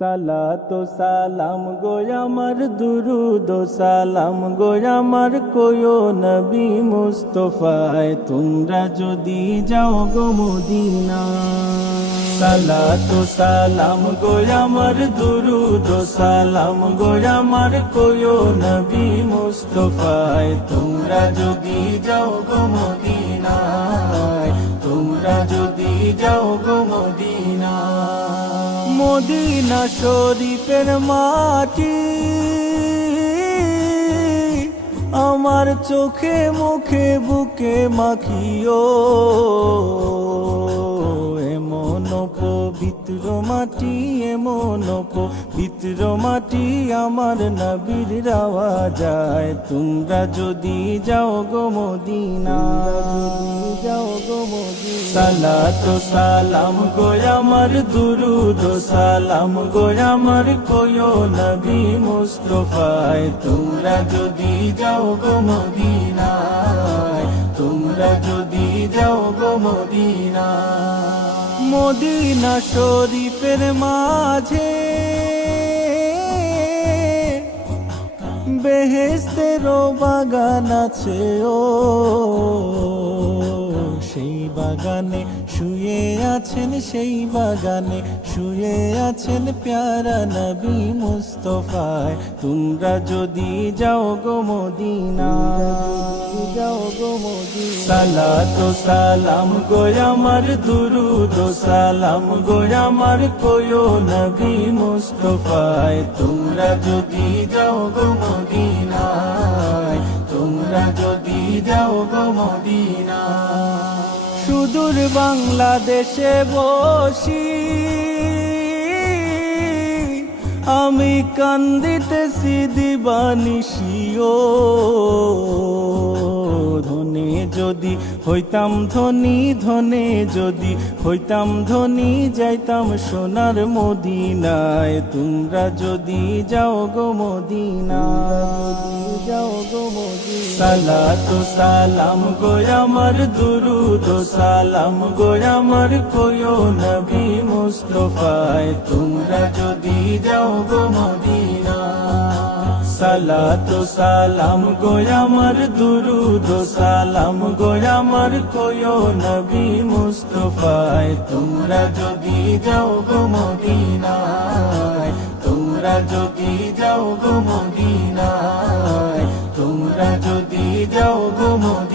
সালাতু সালাম গো আমার দুরুদ ও সালাম গো আমার কোয়ো নবী মুস্তাফায় তোমরা যদি যাও গো মদিনা। সালাতু সালাম গো আমার দুরুদ ও সালাম গো আমার কোয়ো নবী মুস্তাফায় তোমরা যদি যাও গো মদিনায়, তোমরা যদি যাও গো মদিনা। মদিনা শরীফের মাটি আমার চোখে মুখে বুকে মাখিও, এমন পবিত্র মাটি, এমন পবিত্র মাটি আমার নবীর রাওয়া যায়। তোমরা যদি যাও গো মদিনা, যাও গো মদিনা। সালাতু সালাম গো আমার দুরুদ ও সালাম গো আমার কোয়ো নবী মুস্তাফায় তোমরা যদি যাও গো মদিনায়, তোমরা যদি যাও গো মদিনা। মদিনা শরীফের মাঝে বেহেশতেরও বাগান আছে ও, সেই বাগানে শুয়ে আছেন, সেই বাগানে শুয়ে আছেন প্যারা নবী মুস্তাফায় তোমরা যদি যাও গো মদিনা, যাও গো মদিনা। সালাতু সালাম গো আমার দুরুদ ও সালাম গো আমার কোয়ো নবী মুস্তাফায় তোমরা যদি যাও গো মদিনায়, তোমরা যদি যাও গো মদিনা। সুদূর বাংলাদেশে বসি আমি কান্দিতেছি দিবানিশিও, ধনে যদি হইতাম ধনী, ধনে যদি হইতাম ধনী যাইতাম সোনার মদিনায় তোমরা যদি যাও গো মদিনা, যাও গো মদিনা। সালাতু সালাম গো আমার দুরুদ ও সালাম গো আমার কোয়ো নবী মুস্তাফায় তোমরা যদি যাও গো মদিনা। সালাতু সালাম গো আমার দুরুদ ও সালাম গো আমার কোয়ো নবী মুস্তাফায় তোমরা যদি যাও গো মদিনায়, তোমরা যদি যাও গো মদিনায়, তোমরা যদি যাও গো মদিনায়।